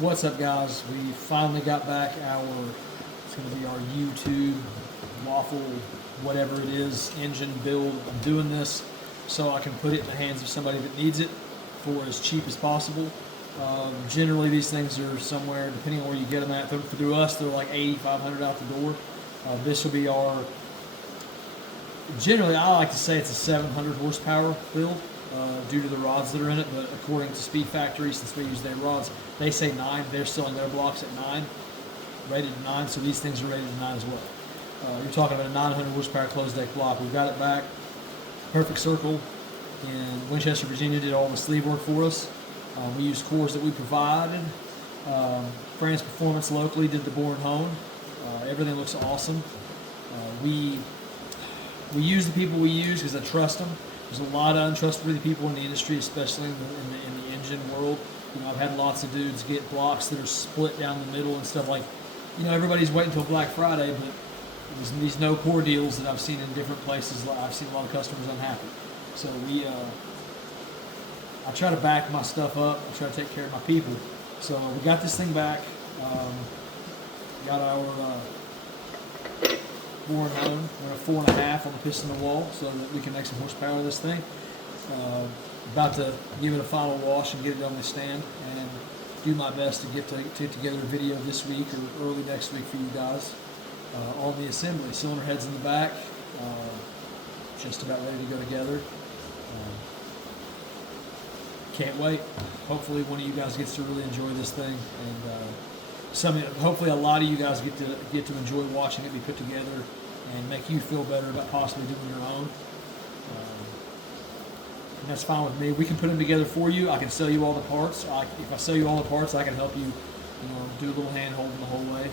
What's up, guys? We finally got back it's going to be our YouTube Waffle, whatever it is, engine build. I'm doing this so I can put it in the hands of somebody that needs it for as cheap as possible. Generally, these things are somewhere, depending on where you get them at. Through us, they're like $8,500 out the door. This will be generally, I like to say it's a 700 horsepower build. Due to the rods that are in it, but according to Speed Factory, since we use their rods, they say 9. They're selling their blocks at 9, rated at 9, so these things are rated at 9 as well. You're talking about a 900 horsepower closed deck block. We've got it back. Perfect Circle in Winchester, Virginia did all the sleeve work for us. We used cores that we provided. France Performance locally did the bore and hone. Everything looks awesome. We use the people we use because I trust them. There's a lot of untrustworthy people in the industry, especially in the engine world. I've had lots of dudes get blocks that are split down the middle and stuff like. Everybody's waiting until Black Friday, but there's these no core deals that I've seen in different places. I've seen a lot of customers unhappy. So I try to back my stuff up. I try to take care of my people. So we got this thing back. Got our bore and hone. We're at 4.5 on the piston and wall so that we can make some horsepower of this thing. About to give it a final wash and get it on the stand and do my best to get together a video this week or early next week for you guys on the assembly. Cylinder heads in the back, just about ready to go together. Can't wait. Hopefully one of you guys gets to really enjoy this thing, and hopefully a lot of you guys get to enjoy watching it be put together and make you feel better about possibly doing your own. And that's fine with me. We can put them together for you. I can sell you all the parts. If I sell you all the parts, I can help you, do a little hand holding the whole way.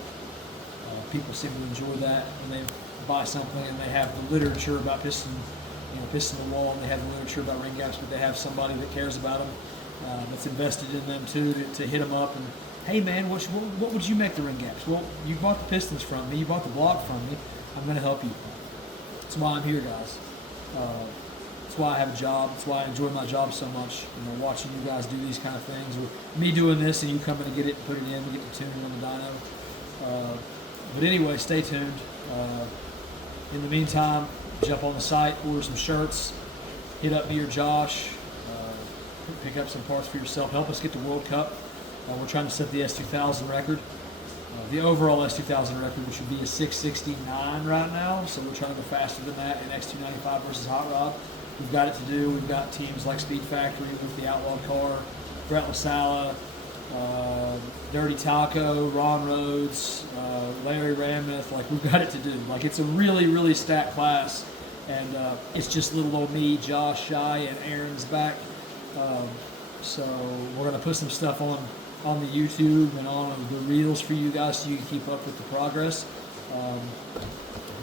People seem to enjoy that when they buy something and they have the literature about piston the wall, and they have the literature about ring gaps, but they have somebody that cares about them, that's invested in them too, to hit them up and, hey man, what would you make the ring gaps? Well, you bought the pistons from me, you bought the block from me, I'm going to help you. That's why I'm here, guys. That's why I have a job. That's why I enjoy my job so much, watching you guys do these kind of things, or me doing this and you coming to get it and put it in to get the tuning on the dyno. But anyway, stay tuned. In the meantime, jump on the site, order some shirts, hit up me or Josh, pick up some parts for yourself, help us get the World Cup. We're trying to set the S2000 record, the overall S2000 record, which would be a 669 right now, so we're trying to go faster than that in X295 versus Hot Rod. We've got it to do. We've got teams like Speed Factory with the Outlaw car, Brett LaSala, Dirty Taco, Ron Rhodes, Larry Ramuth. Like, we've got it to do. Like, it's a really, really stacked class, and it's just little old me, Josh, Shy, and Aaron's back. So we're going to put some stuff on the YouTube and on the reels for you guys so you can keep up with the progress. I'm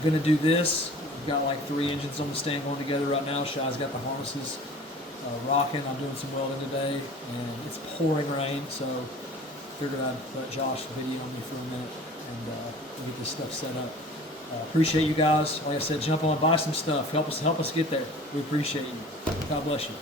going to do this. We've got like 3 engines on the stand going together right now. Shy's got the harnesses rocking. I'm doing some welding today, and it's pouring rain, so figured I'd let Josh video me for a minute and get this stuff set up. Appreciate you guys. Like I said, jump on, buy some stuff. Help us get there. We appreciate you. God bless you.